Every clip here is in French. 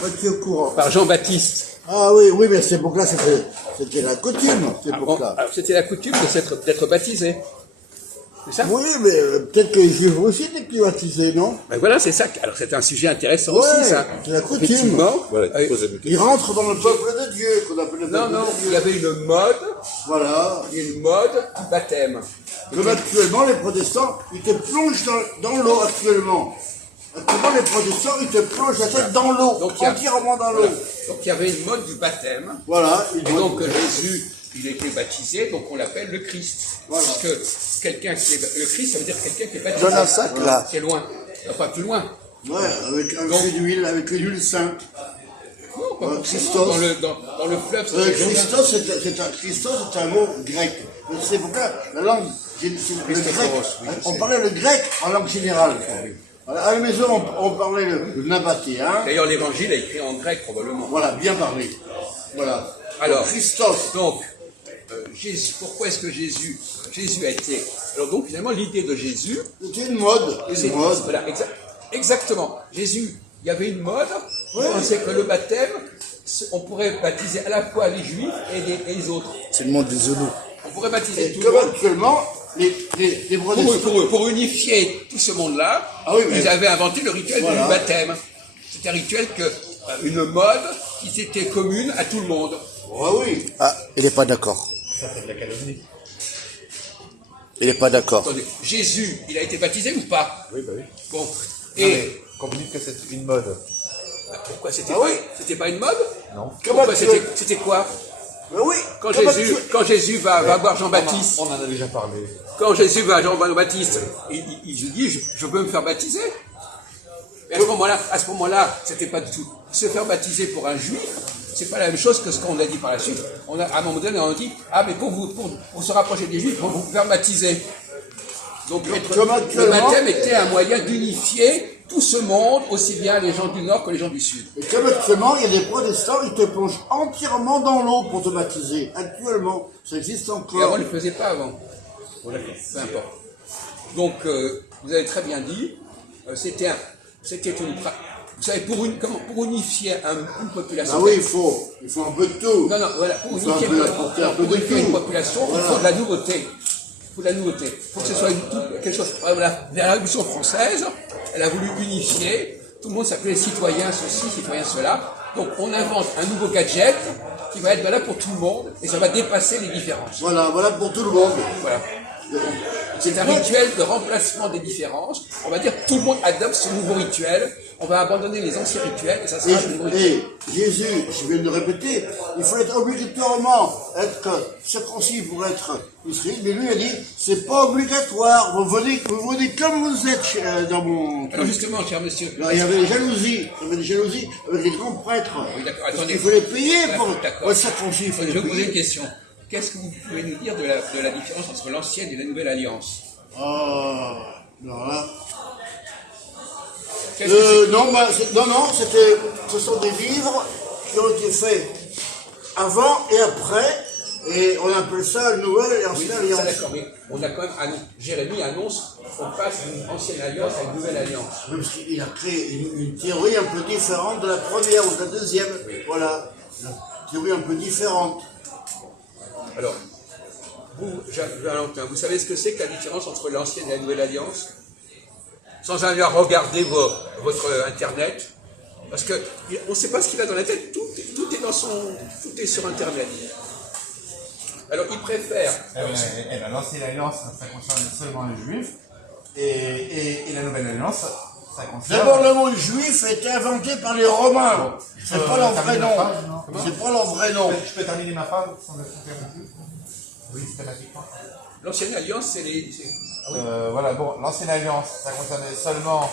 Pas de au courant. par Jean-Baptiste. Ah oui, oui, mais à cette époque-là, c'était la coutume, cette époque-là. C'était la coutume d'être baptisé. C'est ça? Oui, mais peut-être que les Juifs aussi étaient privatisés, non? Ben voilà, c'est ça. Alors c'est un sujet intéressant Ouais, aussi, ça. c'est la coutume. Effectivement. Voilà, Ils rentrent dans le peuple de Dieu, qu'on appelle le peuple Non, non, de il Dieu. y avait une mode, Voilà. du baptême. Comme actuellement, les protestants, ils te plongent dans l'eau actuellement. Actuellement, les protestants, ils te plongent la tête dans l'eau, Donc, il y a- entièrement dans l'eau. Voilà. Donc il y avait une mode du baptême. Voilà. Et donc Jésus, il était baptisé, donc on l'appelle le Christ. Voilà. Parce que quelqu'un qui est le Christ, ça veut dire quelqu'un qui est baptisé. Dans un sac, là. C'est loin. Enfin, plus loin. Ouais, avec l'huile sainte. Non, pas Christos. forcément. Dans le fleuve, c'est Christos, Christos, c'est un mot grec. C'est pourquoi la langue, le grec, on parlait le grec en langue générale. À la maison, on parlait le nabatéen. D'ailleurs, l'évangile est écrit en grec, probablement. Voilà, bien parlé. Voilà. Alors, Christos. Donc, Jésus, pourquoi est-ce que Jésus a été... Alors donc, finalement, l'idée de Jésus... C'était une mode. c'est- Une mode. Voilà, exactement. Jésus, il y avait une mode. Oui. On pensait que le baptême, on pourrait baptiser à la fois les juifs et les autres. C'est le monde des eunuques. On pourrait baptiser Et tout le comme monde. actuellement, les protestants. Pour unifier tout ce monde-là, Ah oui, mais- ils avaient inventé le rituel Voilà. du baptême. C'est un rituel une mode qui était commune à tout le monde. Ah oui. Ah, il n'est pas d'accord. Ça fait de la calomnie. Il n'est pas d'accord. Attendez, Jésus, il a été baptisé ou pas? Oui, bah oui. Bon. Non, Et mais quand vous dites que c'est une mode, pourquoi c'était Ah pas, oui. c'était pas une mode? non. Pourquoi c'était quoi? Mais oui. Quand Jésus va voir Jean-Baptiste, On en a déjà parlé. quand Jésus va à Jean-Baptiste, il lui dit je veux me faire baptiser. Mais à ce moment-là, c'était pas du tout. Se faire baptiser pour un juif, c'est pas la même chose que ce qu'on a dit par la suite. À un moment donné, on a dit mais pour se rapprocher des juifs, pour vous faire baptiser. Donc le baptême était un moyen d'unifier tout ce monde, aussi bien les gens du nord que les gens du sud. Et comme actuellement, il y a des protestants, ils te plongent entièrement dans l'eau pour te baptiser. Actuellement, ça existe Et avant, encore. on ne le faisait pas avant. Bon, d'accord, peu importe. Donc, vous avez très bien dit, c'était une... Vous savez, pour unifier une population... Ah oui, il faut un peu de tout. Non, voilà, pour Il faut unifier, un peu apporter un peu pour de unifier une tout. population, il Voilà. faut de la nouveauté. Il faut de la nouveauté. Il faut que ce soit quelque chose... La Révolution française, elle a voulu unifier. Tout le monde s'appelait citoyen ceci, citoyen cela. Donc, on invente un nouveau gadget qui va être valable pour tout le monde et ça va dépasser les différences. Voilà pour tout le monde. Voilà. C'est un rituel de remplacement des différences. On va dire que tout le monde adopte ce nouveau rituel. On va abandonner les anciens rituels et ça sera le nouveau rituel. Et Jésus, je viens de le répéter, il faut être obligatoirement être circoncis pour être israélien. Mais lui a dit, c'est pas obligatoire. Vous venez comme vous êtes dans mon... Alors justement, cher monsieur, Alors, il y avait des jalousies. Avec les grands prêtres. Oui, d'accord, Parce attendez. qu'il faut les payer pour D'accord. être circoncis. Il faut je les vais vous poser une payer. question. Qu'est-ce que vous pouvez nous dire de la différence entre l'ancienne et la nouvelle alliance? Ah, alors là... Qu'est-ce que Non, ce sont des livres qui ont été faits avant et après, et on appelle ça nouvelle et ancienne c'est? alliance. Ça, d'accord, mais on a quand même Jérémie annonce qu'on passe d'une ancienne alliance à une nouvelle alliance. Oui, parce qu'il a créé une théorie un peu différente de la première ou de la deuxième. Voilà, une théorie un peu différente. Alors, Valentin, vous savez ce que c'est que la différence entre l'ancienne et la nouvelle alliance? Sans avoir regardé votre internet, parce qu'on ne sait pas ce qu'il a dans la tête, tout est sur internet. Alors il préfère. L'ancienne alliance, ça concerne seulement les juifs, et la nouvelle alliance, ça concerne... D'abord, le mot juif a été inventé par les Romains. C'est pas leur vrai nom. C'est pas leur vrai nom. Je peux terminer ma phrase sans être interrompu? Oui, systématiquement. L'ancienne alliance, c'est les. Voilà, bon, l'ancienne alliance, ça concernait seulement...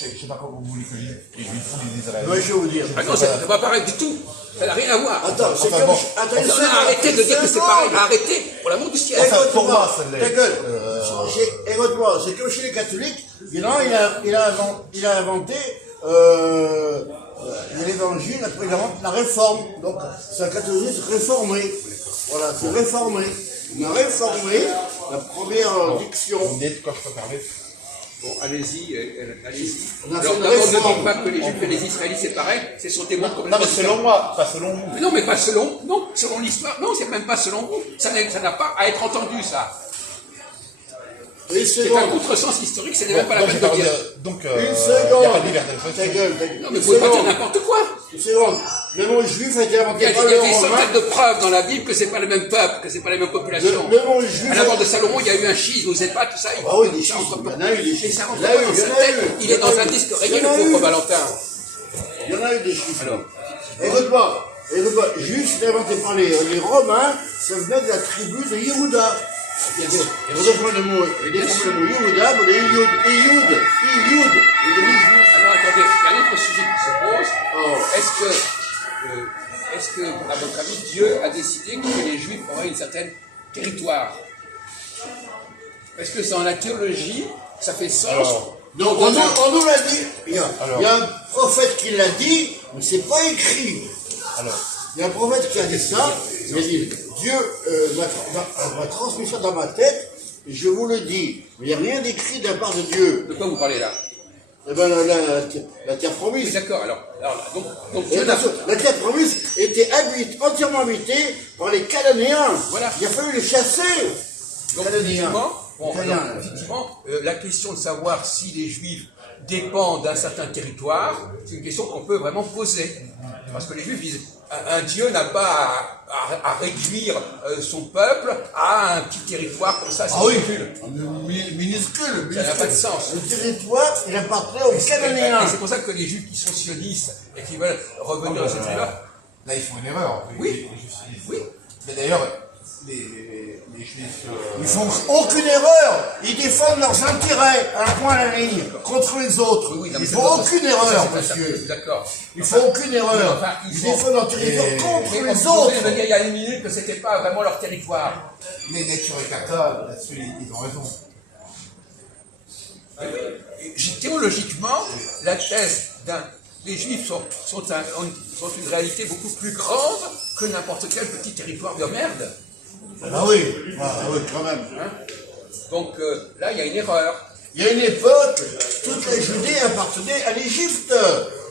Je sais pas comment vous voulez que je dise, les juifs sont des Israéliens. Oui, je vais vous dire. Ah non, ça ne va pas pareil du tout. Ça n'a rien à voir. Attends, c'est Enfin, comme... bon. Attends, Arrêtez de dire que c'est pareil. Arrêtez, pour l'amour du ciel. Enfin, pour moi, ça l'est. Ta gueule. Écoute-moi, c'est comme chez les catholiques. Il a inventé l'évangile, après il invente la réforme. Donc, c'est un catholicisme réformé. Voilà, c'est réformé. On a réformé la première diction. Vous me dites quand je peux parler? Bon, allez-y, allez-y. On a Alors, fait une d'abord, ne réforme. dites pas que les Juifs et les Israélites, c'est pareil, ce sont des mondes Non, complètement mais selon moi, pas selon vous. Mais non, mais pas selon, non, selon l'histoire, non, c'est même pas selon vous. Ça n'a pas à être entendu, ça. Une C'est seconde. un contresens historique, c'est même pas la Donc, peine j'ai de dire. donc, Une il n'y a seconde. pas de liberté Ta d'expression. gueule, ta gueule. Non, mais Une vous pouvez pas dire seconde. n'importe quoi. Une seconde. Le mot juif a été Il y inventé a, par il y a les des Romains. centaines de preuves dans la Bible que c'est pas le même peuple, que c'est pas la même population. Le mot juif. À la mort de Salomon, il y a eu un schisme, vous savez pas tout ça. Ah oui, des ça schismes. rentre pas. Il y en a eu des Mais schismes. ça rentre Il y en a pas eu, dans il y sa en a tête. eu. Il est dans un disque rayé, le pauvre Valentin. Il y en a eu des chiffres. Alors, Écoute-moi, juif, c'était inventé par les Romains, ça venait de la tribu de Yehuda. Et vous apprenez le mot Yehuda, vous avez Iyud. alors attendez, il y a un autre sujet qui se pose. Oh. Est-ce que, à votre avis, Dieu a décidé que les Juifs auraient une certaine territoire? Est-ce que dans la théologie, ça fait sens? Alors, Donc on nous l'a dit. Il y a un prophète qui l'a dit, mais c'est pas écrit. Alors, Il y a un prophète qui a dit ça. Il a dit Dieu m'a transmis ça dans ma tête. Et je vous le dis. Mais il n'y a rien d'écrit de la part de Dieu. De quoi vous parlez là? Eh ben la terre Oui, promise. d'accord, alors donc Et Dieu n'a attention, la terre promise était entièrement habitée par les Cananéens. Voilà. Il a fallu les chasser. donc, Cananéens. effectivement, la question de savoir si les Juifs dépendent d'un certain territoire, c'est une question qu'on peut vraiment poser. Parce que les Juifs disent, un Dieu n'a pas à réduire son peuple à un petit territoire comme ça, c'est ridicule. Minuscule. Ça n'a pas de sens. Le territoire, il appartenait aux Cananéens. Et c'est pour ça que les Juifs qui sont sionistes et qui veulent revenir dans cette territoire, Là, ils font une erreur. Oui. Les juifs. oui, Mais d'ailleurs, les juifs. Ils font aucune erreur. Ils défendent leurs intérêts à un point à la ligne contre les autres. oui, non, mais Ils c'est font pas- aucune ça, erreur, c'est pas ça. monsieur. D'accord. Ils font aucune erreur. Enfin, ils Ils font- défendent leur territoire contre Mais les vous pouvez autres. me dire il y a une minute que c'était pas vraiment leur territoire. Les Nature et Kata, là-dessus, ils ont raison. Théologiquement, la thèse les Juifs sont une réalité beaucoup plus grande que n'importe quel petit territoire de merde. Ah oui, quand même. Hein. Donc là, il y a une erreur. Il y a une époque, toute la Judée appartenait à l'Égypte.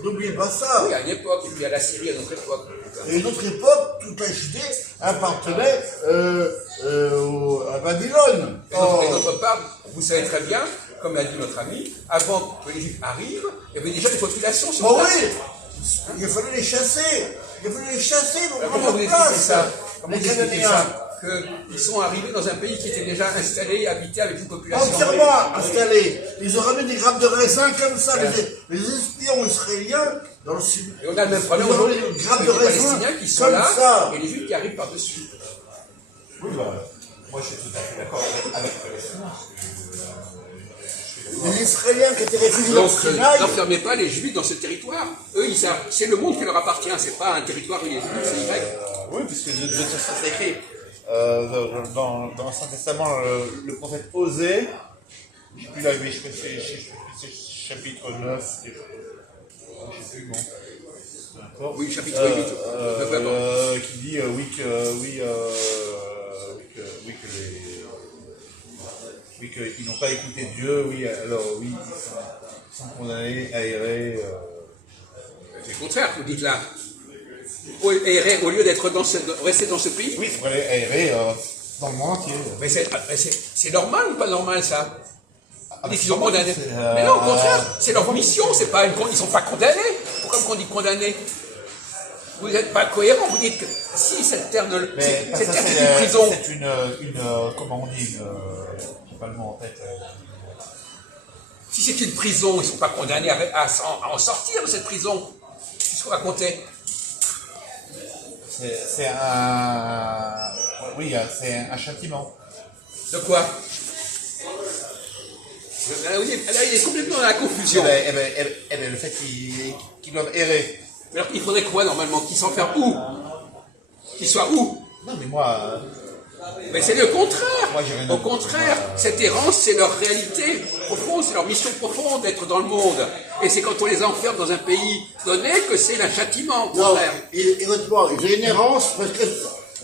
N'oubliez pas ça. Oui, à une époque, et puis à la Syrie à notre époque. Et une autre époque, toute la Judée appartenait à Babylone. Et d'autre part, vous savez très bien, comme l'a dit notre ami, avant que les Juifs arrivent, il y avait déjà des populations sur Oh place. oui, il a fallu les chasser. Il a fallu les chasser pour Alors, prendre comment vous leur expliquez place. ça? Comment Les vous expliquez Cananéens. ça? Qu'ils sont arrivés dans un pays qui était déjà installé et habité avec une population. Entièrement installés. Ils ont ramené des grappes de raisin comme ça. Les espions israéliens dans le sud. Et on a le même problème Ils ont aujourd'hui. ramené des Il y grappes a de des raisin Palestiniens qui sont comme là ça. et les Juifs qui arrivent par-dessus. Oui, bah, moi, je suis tout à fait d'accord avec le Palestinien. Les Israéliens qui étaient réfugiés dans le Donc, Sinaï. n'enfermez pas les Juifs dans ce territoire. Eux, c'est le monde qui leur appartient, c'est pas un territoire où il est c'est Y. oui, puisque de toute façon, c'est écrit. Dans l'Ancien Testament, le prophète Osée, je ne sais plus là, mais je crois que c'est chapitre 9, je ne sais plus, bon. D'accord. Oui, chapitre 8. Qui dit qu'ils n'ont pas écouté Dieu, oui, alors oui, ils sont condamnés à errer. C'est le contraire, vous dites là. Errer au lieu d'être rester dans ce pays. Oui, il faut aller errer Dans le monde entier. Mais c'est normal ou pas normal ça? Vous dites qu'ils sont sûrement, condamnés. c'est, Mais non, au contraire, c'est leur mission, c'est pas ils ne sont pas condamnés. Pourquoi on dit condamnés? Vous n'êtes pas cohérent, vous dites que si cette terre ne. Mais Cette ça, terre est une prison. c'est une comment on dit, j'ai pas le mot en tête. Si c'est une prison, ils ne sont pas condamnés à en sortir de cette prison. Qu'est-ce qu'on racontait? C'est un châtiment. De quoi? Là, il est complètement dans la confusion. Eh ben, le fait qu'ils doivent errer. Alors il faudrait quoi normalement? Qu'ils s'enferment où? Qu'ils soient où? Non, mais moi, Mais c'est le contraire. Moi, j'ai rien à Au dire. contraire, cette errance, c'est leur réalité profonde, c'est leur mission profonde d'être dans le monde. Et c'est quand on les enferme dans un pays donné que c'est un châtiment, au Non, contraire. écoute-moi, j'ai une errance parce que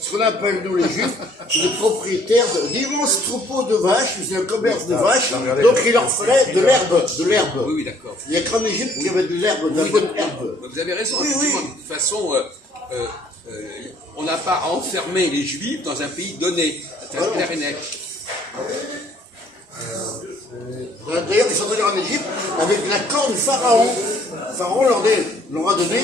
ce qu'on appelle nous les Juifs, les propriétaires d'immenses troupeaux de vaches, ils faisaient un commerce de vaches, donc il leur fallait de l'herbe. Oui, oui, d'accord. Il n'y a qu'en Égypte qu'il y avait de l'herbe, de la bonne herbe. Vous avez raison, Oui, effectivement. oui. De toute façon, on n'a pas enfermé les Juifs dans un pays donné. C'est Voilà. clair et net. D'ailleurs, ils sont allés en Égypte avec l'accord du Pharaon. Le Pharaon leur a donné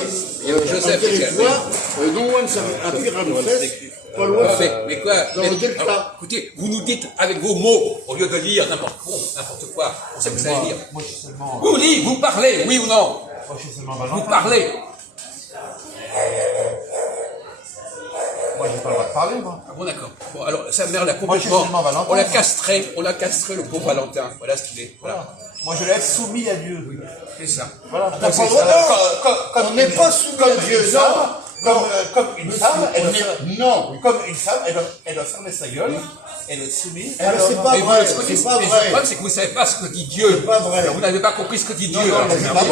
Joseph, un territoire, non loin de à Pyramsès, pas loin Mais quoi dans le delta. alors, écoutez, vous nous dites avec vos mots, au lieu de lire n'importe quoi, on sait que vous savez lire. Moi, je suis seulement. Vous dites, vous parlez, oui ou non? Moi, je suis seulement Vous Valentin. parlez. Moi, j'ai pas le droit de parler, moi. Ah bon, d'accord. Bon, alors, sa mère l'a Moi, je suis complètement. seulement Valentin. On l'a castré, le pauvre Valentin. Voilà ce qu'il est. Voilà. Moi, je l'ai soumis à Dieu. C'est ça. Voilà. T'as pas le droit, non. On n'est une- pas soumis à Dieu, une non. femme, comme une femme, Non. comme une femme, elle doit fermer sa gueule, elle doit être soumise. Eh ben, c'est pas Mais vrai, vous, c'est pas le vrai. problème, c'est que vous ne savez pas ce que dit Dieu. C'est pas vrai. Vous n'avez pas compris ce que dit Dieu. non, alors, mais c'est c'est merveilleux.